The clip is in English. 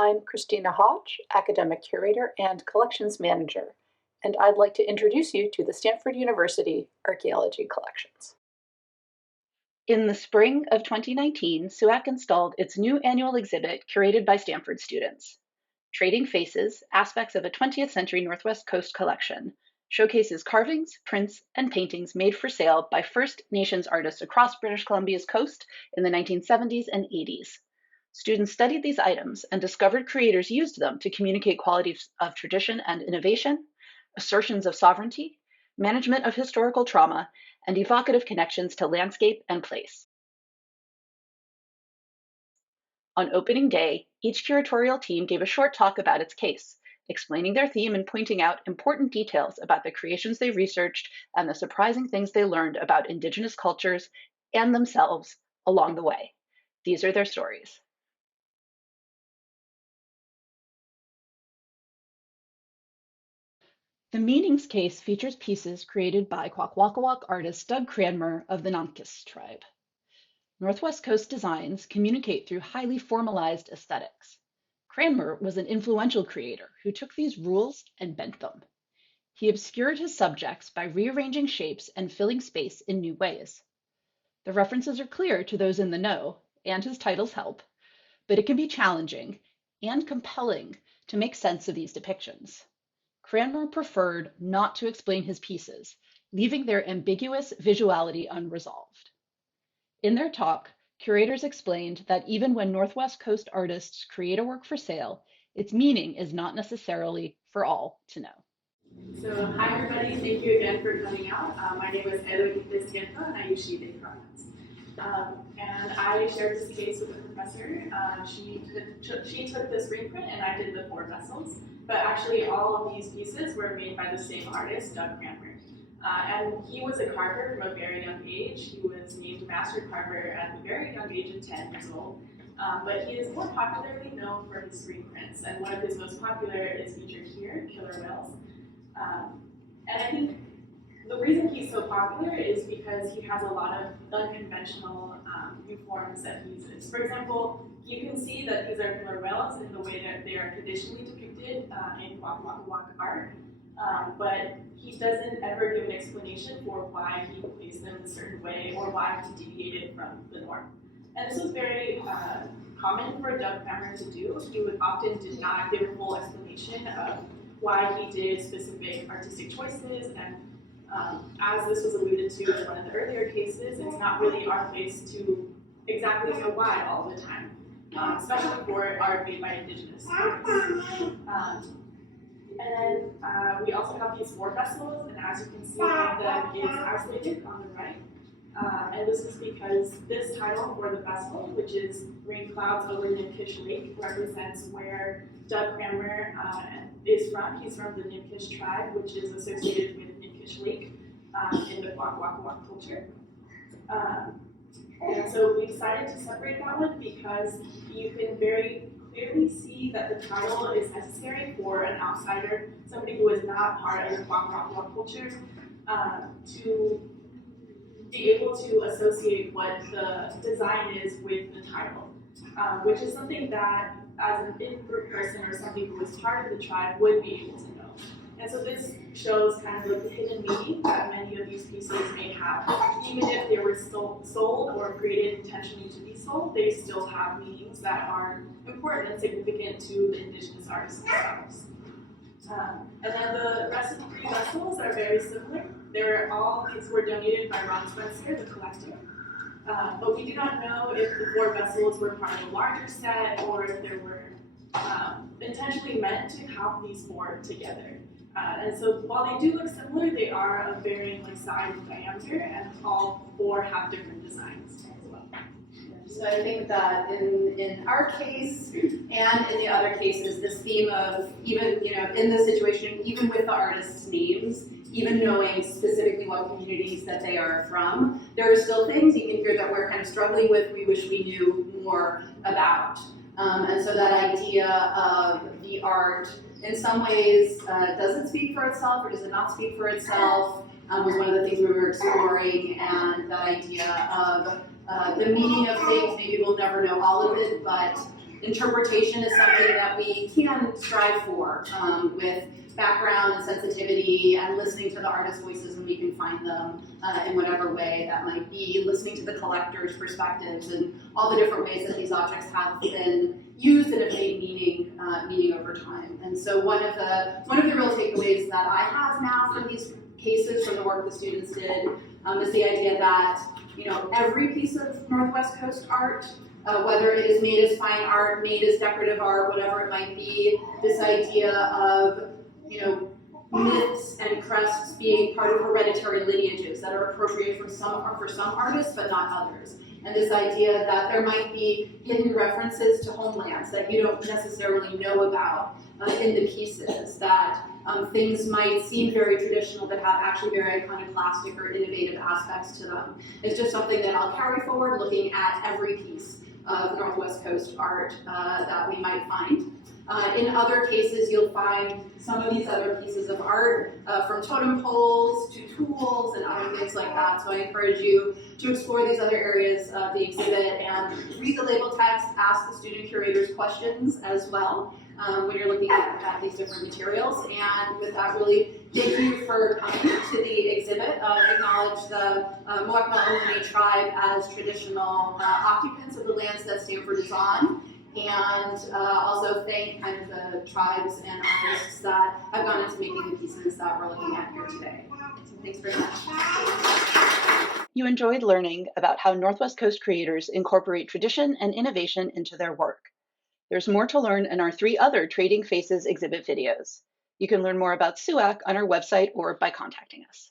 I'm Christina Hodge, Academic Curator and Collections Manager, and I'd like to introduce you to the Stanford University Archaeology Collections. In the spring of 2019, SUAC installed its new annual exhibit curated by Stanford students. Trading Faces, Aspects of a 20th Century Northwest Coast Collection, showcases carvings, prints, and paintings made for sale by First Nations artists across British Columbia's coast in the 1970s and 80s. Students studied these items and discovered creators used them to communicate qualities of tradition and innovation, assertions of sovereignty, management of historical trauma, and evocative connections to landscape and place. On opening day, each curatorial team gave a short talk about its case, explaining their theme and pointing out important details about the creations they researched and the surprising things they learned about Indigenous cultures and themselves along the way. These are their stories. The Meanings case features pieces created by Kwakwaka'wakw artist Doug Cranmer of the Namgis tribe. Northwest Coast designs communicate through highly formalized aesthetics. Cranmer was an influential creator who took these rules and bent them. He obscured his subjects by rearranging shapes and filling space in new ways. The references are clear to those in the know, and his titles help, but it can be challenging and compelling to make sense of these depictions. Cranmer preferred not to explain his pieces, leaving their ambiguous visuality unresolved. In their talk, curators explained that even when Northwest Coast artists create a work for sale, its meaning is not necessarily for all to know. So, hi everybody, thank you again for coming out. My name is Eloy and I use she, they pronouns. And I shared this case with a professor. She took the screen print and I did the 4 vessels. But actually all of these pieces were made by the same artist, Doug Cranmer. And he was a carver from a very young age. He was named Master Carver at the very young age of 10 years old. But he is more popularly known for his screen prints. And one of his most popular is featured here, Killer Whales. And I think the reason he's so popular is because he has a lot of unconventional new forms that he uses. For example, you can see that these are killer whales in the way that they are traditionally depicted in Kwakwaka'wakw art, but he doesn't ever give an explanation for why he placed them in a certain way or why he deviated from the norm. And this was very common for Doug Cranmer to do. He would often did not give a full explanation of why he did specific artistic choices, and as this was alluded to in one of the earlier cases, it's not really our place to exactly know why all the time, especially for art made by Indigenous artists. And then we also have these 4 vessels, and as you can see, one of them is isolated on the right. And this is because this title for the vessel, which is Rain Clouds Over Namgis Lake, represents where Doug Cranmer is from. He's from the Namgis tribe, which is associated with Namgis Lake in the Kwakwaka'wakw culture. And so we decided to separate that one because you can very clearly see that the title is necessary for an outsider, somebody who is not part of the Kwakwaka'wakw culture, to be able to associate what the design is with the title, which is something that as an in-group person or somebody who is part of the tribe would be able to know. And so this shows kind of like the hidden meaning that many of these pieces may have. Even if they were sold or created intentionally to be sold, they still have meanings that are important and significant to the Indigenous artists themselves. And then the rest of the 3 vessels are very similar. These were donated by Ron Spencer, the collector. But we do not know if the 4 vessels were part of a larger set or if they were intentionally meant to have these 4 together. And so while they do look similar, they are of varying size and diameter, and all 4 have different designs as well. So I think that in our case and in the other cases, this theme of even, in this situation, even with the artists' names, even knowing specifically what communities that they are from, there are still things you can hear that we're kind of struggling with, we wish we knew more about. And so that idea of the art, in some ways, does it speak for itself or does it not speak for itself, was one of the things we were exploring, and that idea of the meaning of things. Maybe we'll never know all of it, but interpretation is something that we can strive for with background and sensitivity and listening to the artist's voices when we can find them in whatever way that might be, listening to the collector's perspectives and all the different ways that these objects have been used and have made meaning over time. And so one of the real takeaways that I have now from these cases, from the work the students did, is the idea that every piece of Northwest Coast art, whether it is made as fine art, made as decorative art, whatever it might be, this idea of myths and crests being part of hereditary lineages that are appropriate for some artists but not others. And this idea that there might be hidden references to homelands that you don't necessarily know about in the pieces, that things might seem very traditional but have actually very iconoclastic or innovative aspects to them. It's just something that I'll carry forward looking at every piece of Northwest Coast art that we might find. In other cases, you'll find some of these other pieces of art, from totem poles to tools and other things like that. So I encourage you to explore these other areas of the exhibit and read the label text, ask the student curators questions as well when you're looking at these different materials. And with that, really thank you for coming to the exhibit. Acknowledge the Kwakwaka'wakw tribe as traditional occupants of the lands that Stanford is on. And also thank kind of the tribes and artists that have gone into making the pieces that we're looking at here today. So thanks very much. You enjoyed learning about how Northwest Coast creators incorporate tradition and innovation into their work. There's more to learn in our 3 other Trading Faces exhibit videos. You can learn more about SUAC on our website or by contacting us.